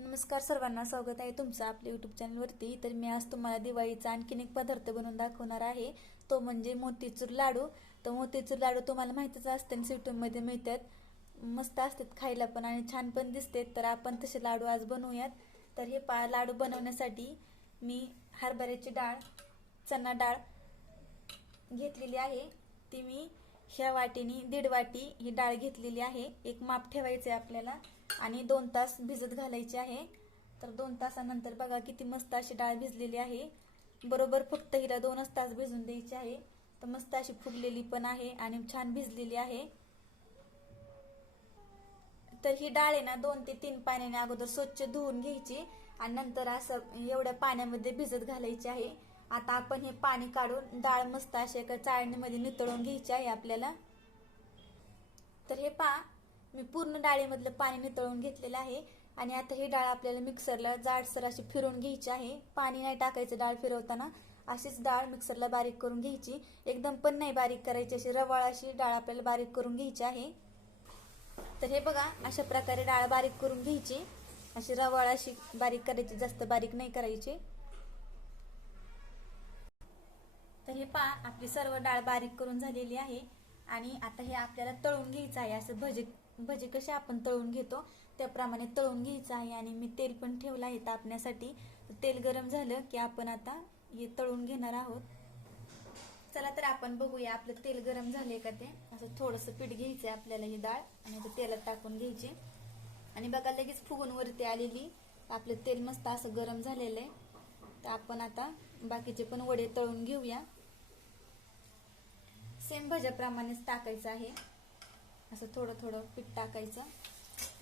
नमस्कार सर्वांना स्वागत आहे तुमचं आपल्या यूट्यूब चॅनलवरती तर मी आज तुम्हाला दिवाळीचा आणखीन एक पदार्थ बनवून दाखवणार आहे. तो म्हणजे मोतीचूर लाडू. तर मोतीचूर लाडू तुम्हाला माहितीच असते स्वीटमध्ये मिळतात. मस्त असतात खायला पण आणि छान पण दिसते तर आपण तसे लाडू आज बनवूयात. तर हे पा लाडू बनवण्यासाठी मी हरभऱ्याची डाळ चना डाळ घेतलेली आहे. ती मी ह्या वाटीने दीड वाटी ही डाळ घेतलेली आहे. एक माप ठेवायचं आहे आपल्याला. आणि दोन तास भिजत घालायची आहे. तर दोन तासानंतर बघा किती मस्त अशी डाळ भिजलेली आहे. बरोबर फक्त हिला दोनच तास भिजून द्यायची आहे. तर मस्त अशी फुगलेली पण आहे आणि छान भिजलेली आहे. तर ही डाळ आहे ना दोन ते तीन पाण्याने अगोदर स्वच्छ धुवून घ्यायची आणि नंतर असं एवढ्या पाण्यामध्ये भिजत घालायची आहे. आता आपण हे पाणी काढून डाळ मस्त अशी एका चाळणीमध्ये नितळून घ्यायची आहे आपल्याला. तर हे पा मी पूर्ण डाळीमधलं पाणी नितळून घेतलेलं आहे. आणि आता ही डाळ आपल्याला मिक्सरला जाडसर अशी फिरवून घ्यायची आहे. पाणी नाही टाकायचं डाळ फिरवताना. अशीच डाळ मिक्सरला बारीक करून घ्यायची. एकदम पण नाही बारीक करायची अशी रवाळ अशी डाळ आपल्याला बारीक करून घ्यायची आहे. तर हे बघा अशा प्रकारे डाळ बारीक करून घ्यायची. अशी रवाळ अशी बारीक करायची जास्त बारीक नाही करायची. तर हे पा आपली सर्व डाळ बारीक करून झालेली आहे. आणि आता हे आपल्याला तळून घ्यायचं आहे असं भजी भजी कसे आपण तळून घेतो त्याप्रमाणे तळून घ्यायचं आहे आणि मी तेल पण ठेवलं आहे तापण्यासाठी. तेल गरम झालं की आपण आता हे तळून घेणार आहोत. चला तर आपण बघूया आपलं तेल गरम झाले का ते. असं थोडंसं पीठ घ्यायचं आहे आपल्याला ही डाळ आणि आता तेलात टाकून घ्यायची. आणि बघा लगेच फुगून वरती आलेली आपलं तेल मस्त असं गरम झालेलं आहे. तर आपण आता बाकीचे पण वडे तळून घेऊया. सेम भज्याप्रमाणेच टाकायचं आहे. असं थोडं थोडं पीठ टाकायचं.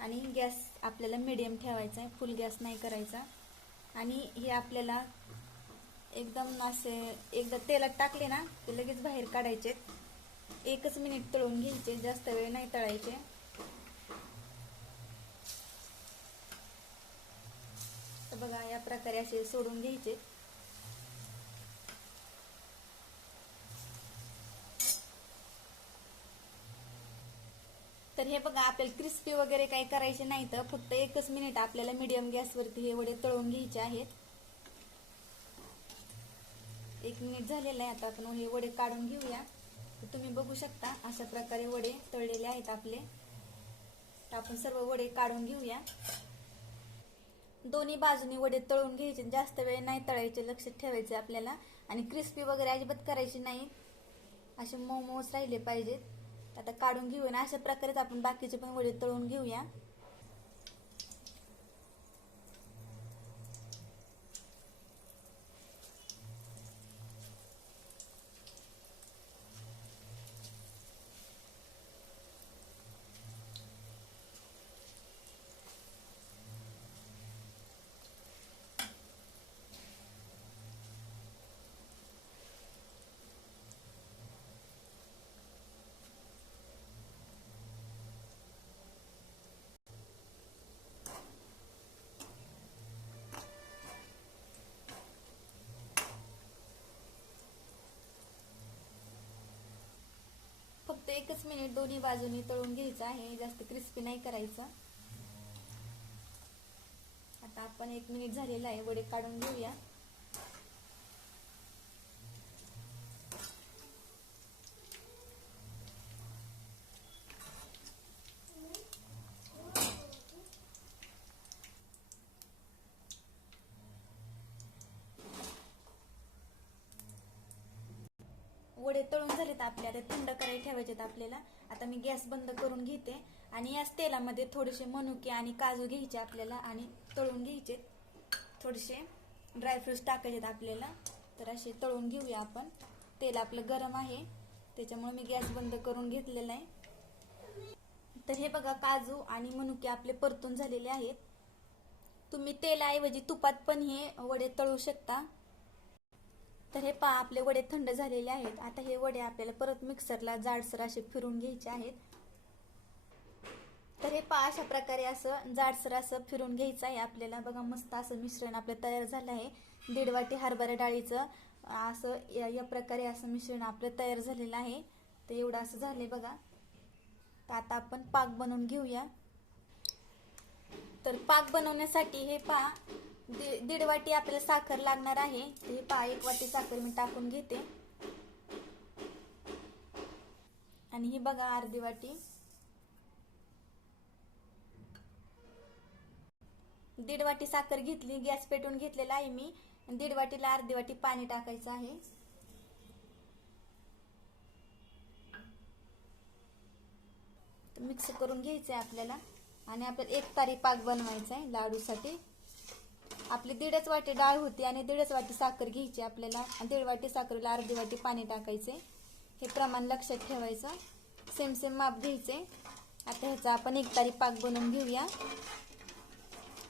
आणि गॅस आपल्याला मिडियम ठेवायचा आहे. फुल गॅस नाही करायचा. आणि हे आपल्याला एकदम असे एकदा तेलात टाकले ना ते लगेच बाहेर काढायचे. एकच मिनिट तळून घ्यायचे. जास्त वेळ नाही तळायचे. तर बघा या प्रकारे असे सोडून घ्यायचे. हे बघा आपल्याला क्रिस्पी वगैरे काही करायचे नाही तर फक्त एकच मिनिट आपल्याला मीडियम गॅसवरती हे वडे तळून घ्यायचे आहेत. एक मिनिट झालेलं आहे आता आपण हे वडे काढून घेऊया. तुम्ही बघू शकता अशा प्रकारे वडे तळलेले आहेत आपले. तर आपण सर्व वडे काढून घेऊया. दोन्ही बाजूनी वडे तळून घ्यायचे. जास्त वेळ नाही तळायचे लक्षात ठेवायचे आपल्याला. आणि क्रिस्पी वगैरे अजिबात करायची नाही. असे मोमोज राहिले पाहिजेत. आता काढून घेऊया अशा प्रकारेच आपण बाकीचे पण वडे तळून घेऊया. फक्त एकच मिनिट दोन्ही बाजूनी तळून घ्यायचं आहे. जास्त क्रिस्पी नाही करायचं. आता आपण एक मिनिट झालेला आहे. वडे काढून घेऊया. वडे तळून झालेत आपले आता थंड करायला ठेवायचेत आपल्याला. आता मी गॅस बंद करून घेते आणि याच तेलामध्ये थोडेसे मनुके आणि काजू घ्यायचे आपल्याला आणि तळून घ्यायचे. थोडेसे ड्रायफ्रुट्स टाकायचेत आपल्याला. तर असे तळून घेऊया आपण. तेल आपलं गरम आहे. त्याच्यामुळे मी गॅस बंद करून घेतलेला आहे. तर हे बघा काजू आणि मनुके आपले परतून झालेले आहेत. तुम्ही तेलाऐवजी तुपात पण हे वडे तळू शकता. तर हे पा आपले वडे थंड झालेले आहेत. आता हे वडे आपल्याला परत मिक्सरला जाडसर असे फिरून घ्यायचे आहेत. तर हे पा अशा प्रकारे असं जाडसर असं फिरून घ्यायचं आहे आपल्याला. बघा मस्त असं मिश्रण आपलं तयार झालं आहे. दीड वाटी हरभरा डाळीचं असं या या प्रकारे असं मिश्रण आपलं तयार झालेलं आहे. तर एवढं असं झालंय बघा. तर आता आपण पाक बनवून घेऊया. तर पाक बनवण्यासाठी हे पहा दि- दीड वाटी आपल्याला साखर लागणार आहे. हे पहा एक वाटी साखर मी टाकून घेते. आणि ही बघा अर्धी वाटी. दीड वाटी साखर घेतली गॅस पेटवून घेतलेला आहे मी. दीड वाटीला अर्धी वाटी पाणी टाकायचं आहे. मिक्स करून घ्यायचं आहे आपल्याला. आणि आपल्याला एक तारी पाक बनवायचा आहे लाडूसाठी. आपली दीडच वाटी डाळ होती आणि दीडच वाटी साखर घ्यायची आपल्याला. आणि दीड वाटी साखरेला अर्धी वाटी पाणी टाकायचे. हे प्रमाण लक्षात ठेवायचं. सेम सेम माप घ्यायचे. आता ह्याचा आपण एक तारी पाक बनवून घेऊया.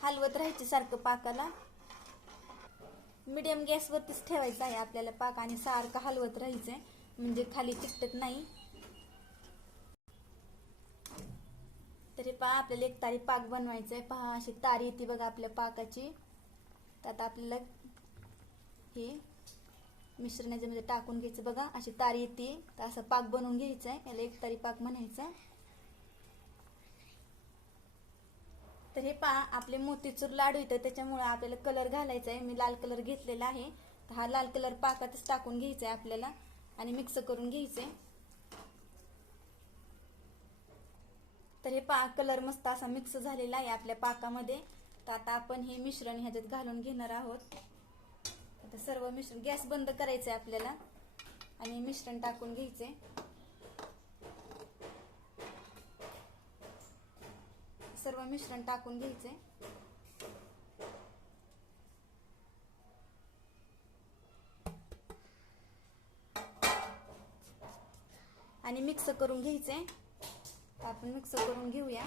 हलवत राहायचे सारखं पाकाला. मिडियम गॅसवरतीच ठेवायचं आहे आपल्याला पाक आणि सारखं हलवत राहायचं आहे म्हणजे खाली चिकटत नाही. तरी पहा आपल्याला एक तारी पाक बनवायचं आहे पहा अशी तारी येते बघा आपल्या पाकाची. तर आता आपल्याला हे मिश्रण याच्यामध्ये टाकून घ्यायचं बघा. अशी तारी येते. तर असं पाक बनवून घ्यायचा आहे याला एक तारी पाक म्हणायचा तर हे पहा आपले मोतीचूर लाडू येतं. त्याच्यामुळे आपल्याला कलर घालायचा आहे मी लाल कलर घेतलेला आहे. तर हा लाल कलर पाकातच टाकून घ्यायचा आहे आपल्याला. आणि मिक्स करून घ्यायचे तर हे पा कलर मस्त असा मिक्स झालेला आहे आपल्या पाकामध्ये. तर आता आपण हे मिश्रण ह्याच्यात घालून घेणार आहोत. आता सर्व मिश्रण गॅस बंद करायचं आहे आपल्याला आणि मिश्रण टाकून घ्यायचे सर्व मिश्रण टाकून घ्यायचे आणि मिक्स करून घ्यायचे आपण मिक्स करून घेऊया.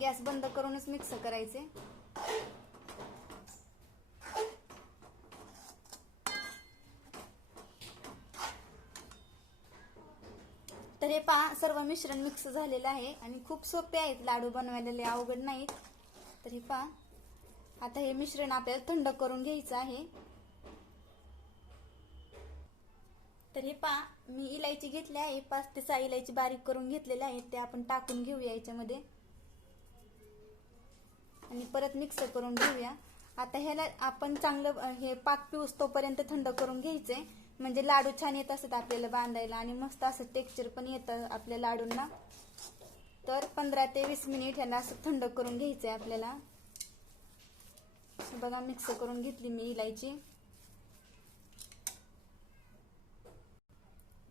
गॅस बंद करूनच मिक्स करायचे. तर हे पहा सर्व मिश्रण मिक्स झालेलं आहे आणि खूप सोपे आहेत. लाडू बनवायला लय अवघड नाहीत. तर हे पहा आता हे मिश्रण आपल्याला थंड करून घ्यायचं आहे. तर हे पहा मी इलायची घेतली आहे. पाच ते सहा इलायची बारीक करून घेतलेले आहेत ते आपण टाकून घेऊया याच्यामध्ये. आणि परत मिक्स करून घेऊया. आता ह्याला आपण चांगलं हे पाक पिऊस तोपर्यंत थंड करून घ्यायचंय. म्हणजे लाडू छान येत असतात आपल्याला बांधायला आणि मस्त असं टेक्स्चर पण येतं आपल्या लाडूंना. तर पंधरा ते वीस मिनिट ह्याला असं थंड करून घ्यायचंय आपल्याला. बघा मिक्स करून घेतली मी इलायची.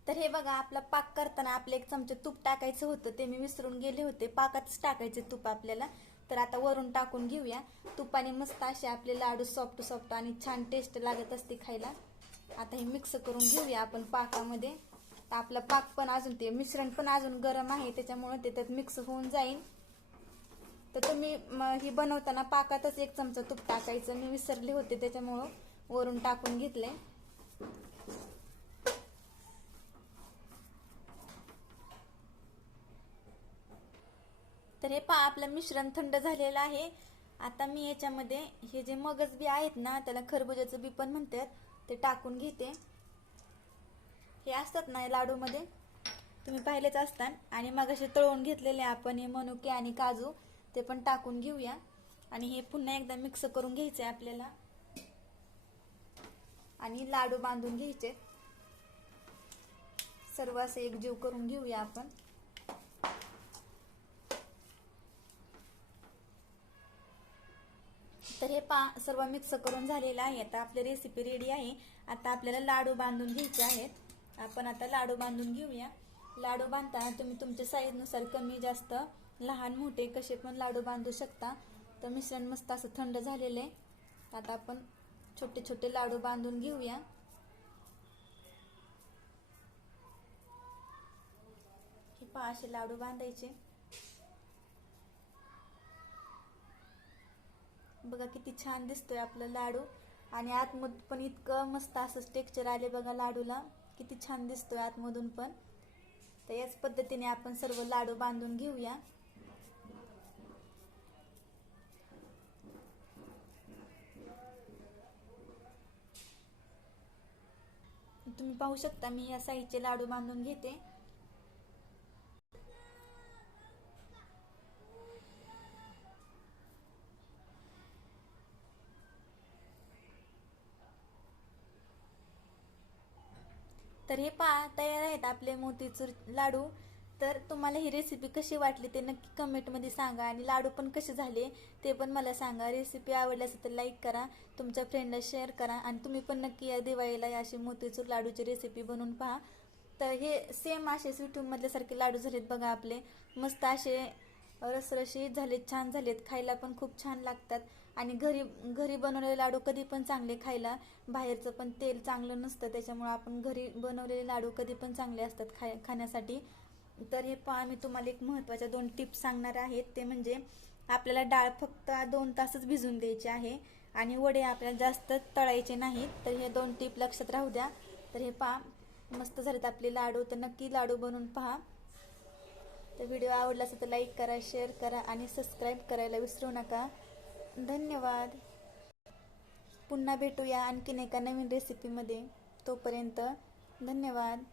तर हे बघा आपला पाक करताना आपलं एक चमचे तूप टाकायचं होतं ते मी विसरून गेले होते. पाकातच टाकायचे तूप आपल्याला. तर आता वरून टाकून घेऊया. तुपाने मस्त असे आपले लाडू सॉफ्ट सॉफ्ट आणि छान टेस्ट लागत असते खायला. आता हे मिक्स करून घेऊया आपण पाकामध्ये. तर आपला पाक पण अजून ते मिश्रण पण अजून गरम आहे त्याच्यामुळे ते त्यात मिक्स होऊन जाईल तर तुम्ही ही बनवताना पाकातच एक चमचा तूप टाकायचं. मी विसरले होते त्याच्यामुळं वरून टाकून घेतले तर हे पहा आपलं मिश्रण थंड झालेलं आहे. आता मी याच्यामध्ये हे जे मगज बी आहेत ना त्याला खरबुजाचं बी पण म्हणतात ते टाकून घेते. हे असतात ना लाडूमध्ये. तुम्ही पाहिलेच असतात. आणि मग असे तळून घेतलेले आपण हे मनुके आणि काजू ते पण टाकून घेऊया. आणि हे पुन्हा एकदा मिक्स करून घ्यायचे आपल्याला. आणि लाडू बांधून घ्यायचे. सर्व असे एकजीव करून घेऊया आपण. तर हे पा सर्व मिक्स करून झालेलं आहे. आता आपली रेसिपी रेडी आहे. आता आपल्याला लाडू बांधून घ्यायचे आहेत. आपण आता लाडू बांधून घेऊया. लाडू बांधताना तुम्ही तुमच्या साईजनुसार कमी जास्त लहान मोठे कसे पण लाडू बांधू शकता. तर मिश्रण मस्त असं थंड झालेलं आहे. आता आपण छोटे छोटे लाडू बांधून घेऊया. हे पहा असे लाडू बांधायचे. बघा किती छान दिसतोय आपलं लाडू. आणि आतमधून पण इतकं मस्त असं टेक्चर आले बघा लाडूला. किती छान दिसतोय आतमधून पण. तर याच पद्धतीने आपण सर्व लाडू बांधून घेऊया. तुम्ही पाहू शकता मी या साईजचे लाडू बांधून घेते. तर हे पहा तयार आहेत आपले मोतीचूर लाडू. तर तुम्हाला ही रेसिपी कशी वाटली ते नक्की कमेंटमध्ये सांगा आणि लाडू पण कसे झाले ते पण मला सांगा. रेसिपी आवडली असेल तर लाईक करा तुमच्या फ्रेंडला शेअर करा आणि तुम्ही पण नक्की या दिवाळीला अशी मोतीचूर लाडूची रेसिपी बनवून पहा. तर हे सेम असे स्वीटूमधल्यासारखे लाडू झालेत बघा आपले. मस्त असे रसरशीत झालेत छान झालेत. खायला पण खूप छान लागतात. आणि घरी घरी बनवलेले लाडू कधी पण चांगले खायला बाहेरचं पण तेल चांगलं नसतं. त्याच्यामुळं आपण घरी बनवलेले लाडू कधी पण चांगले असतात खाय खाण्यासाठी. तर हे पहा मी तुम्हाला एक महत्त्वाच्या दोन टिप्स सांगणार आहेत ते म्हणजे आपल्याला डाळ फक्त दोन तासच भिजून द्यायची आहे. आणि वडे आपल्याला जास्त तळायचे नाहीत. तर हे दोन टिप लक्षात राहू द्या. तर हे पहा मस्त झालेत आपले लाडू. तर नक्की लाडू बनवून पहा. तर व्हिडिओ आवडला असेल तर लाईक करा शेअर करा आणि सबस्क्राईब करायला विसरू नका. धन्यवाद. पुन्हा भेटूया आणखीन एका नवीन रेसिपीमध्ये तोपर्यंत धन्यवाद.